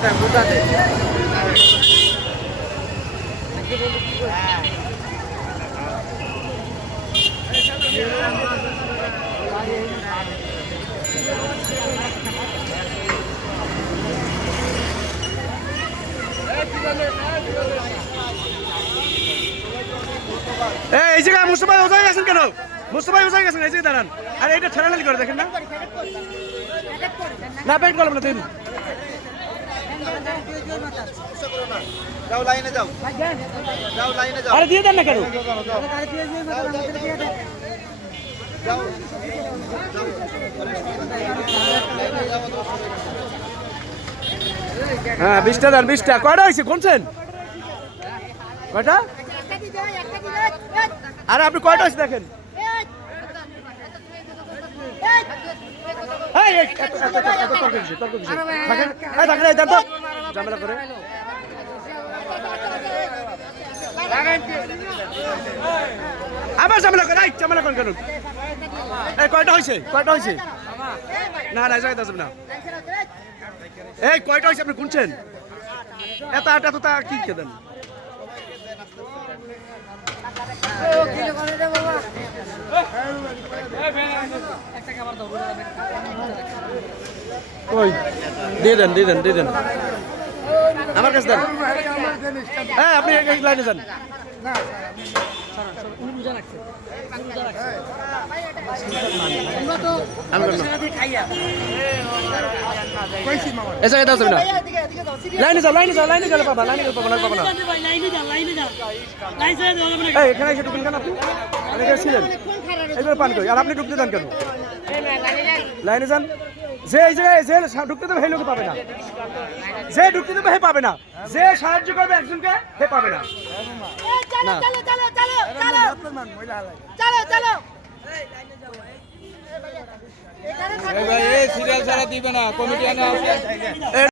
এই জায়গায় মুস্তফা ওজাই গেছেন কেন? মুস্তফা ওজাই গেছেন, এই জায়গায় দাঁড়ান। আর এইটা ঠেলাঠালি করে দেখেন না, না প্যান্ট করলাম না। তুমি যাও লাইনে যাও, যাও লাইনে যাও। আরে দিয়ে দেন না কেন? হ্যাঁ 20টা দেন, 20টা। কয়টা হয়েছে গুনছেন? কয়টা? আরে আপনি কয়টা হয়েছে দেখেন। ঝামেলা করে আবার ঝামেলা করে, ঝামেলা করেন কেন? এই কয়টা হয়েছে? কয়টা হয়েছে? না না যাইতে আসবে না। এই কয়টা হয়েছে আপনি গুনছেন? এত আট এত তা কি দেন? ওই দিয়ে দেন, দিয়ে দেন, দিয়ে দেন আমার কাছে দেন। হ্যাঁ আপনি লাইনে যান। লাইনে যাও, লাইনে যাও, লাইনে গেলে পাবা, লাইনে গেলে পাবা না, পাবা না। এখানে এসে ঢুকেন কেন আপনি? ছিলেন এইভাবে পান করি, আর আপনি ঢুকতে দেন কেন? লাইনে যান। যে এই জায়গায় যে ঢুকতে দেবে সেই লোকে পাবে না, যে ঢুকতে দেবে হে পাবে না, যে সাহায্য করবে একজনকে হে পাবে না। সিরিয়াল ছাড়া দিবে না, কমিটি